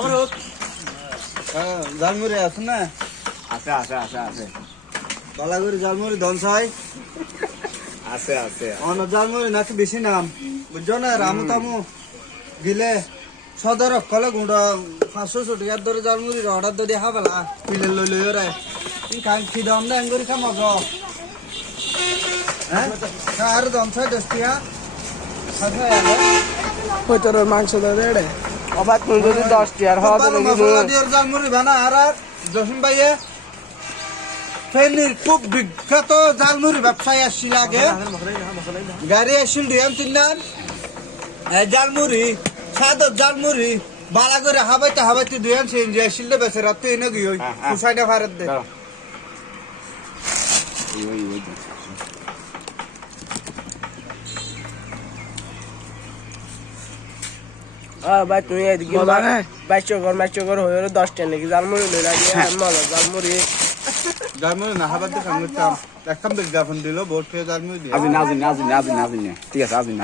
আমার জালমুড়ি আছে না? আছে আছে আছে আছে বালাগুড়ি জালমুড়ি ধনসাই আছে আছে অন্য জালমুড়ি নাকি বেশি নাম বুঝছো না? রামু তামু গিলে সদর কলে গুঁড়ো 500 টাকার ধরে জালমুড়ির অর্ডার যদি হাবেলা পিলে লই লই রে খান খিদাম না এঙ্গুরি খামাব হ্যাঁ আর ধনসাই 10 টাকা আচ্ছা ওই তোর মাংস ধরে রে অবাক তুই যদি 10 টি আর হওয়া তো মশলা দিয়ে জালমুড়ি বানা আর জসিম ভাইয়ে ফেনীর খুব বিখ্যাত জালমুড়ি ব্যবসায়ী আসছিল আগে গাড়ি আসছিল 2-3 দিন জালমুড়ি সাদর জালমুড়ি বালা করে হাবাইতে হাবাইতে 2 চেঞ্জ আসছিল বেসে রাতে এনে গিয়ে সুসাইডে ভারত দে ভাই তুমি এদিকে বাইশো ঘর হয়ে 10 টা নাকি জালমুড়ি লই লাগে মজা জালমুড়ি জালমুড়ি না হাবাইতে কামড়তাম একদম বিজ্ঞাপন দিল ভোট খেয়ে জালমুড়ি দিয়ে আজিন ঠিক আছে আজিন